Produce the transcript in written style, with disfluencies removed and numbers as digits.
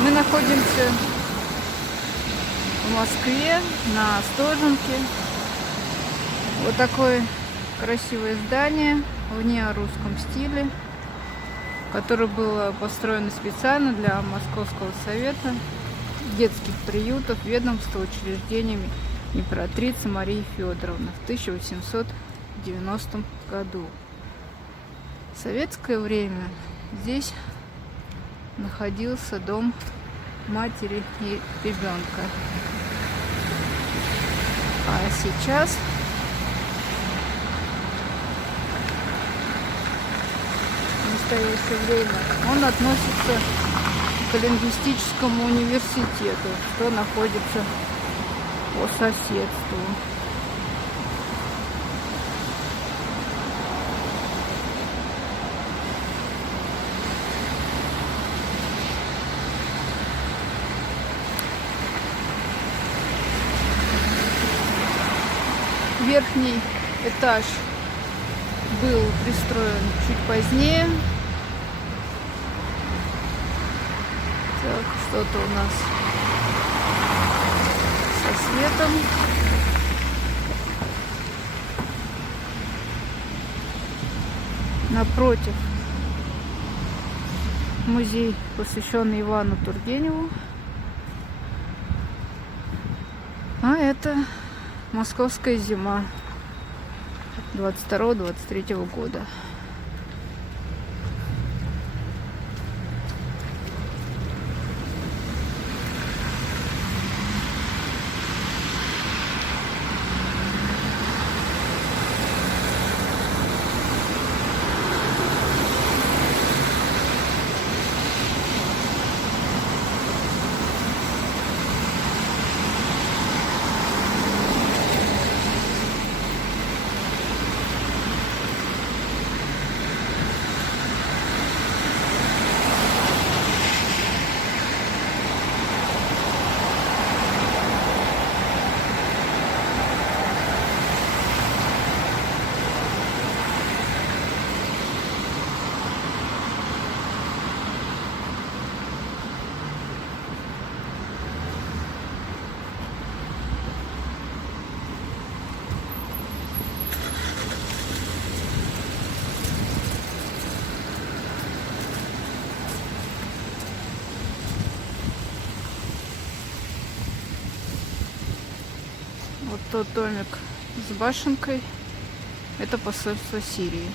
Мы находимся в Москве на Остоженке. Вот такое красивое здание в неорусском стиле, которое было построено специально для Московского совета детских приютов, ведомства, учреждениями императрицы Марии Федоровны в 1890 году. В советское время здесь находился дом матери и ребенка. А сейчас в настоящее время он относится к лингвистическому университету, что находится по соседству. Верхний этаж был пристроен чуть позднее. Так, что-то у нас со светом. Напротив музей, посвященный Ивану Тургеневу. А это московская зима 22-23 года. Вот тот домик с башенкой — это посольство Сирии.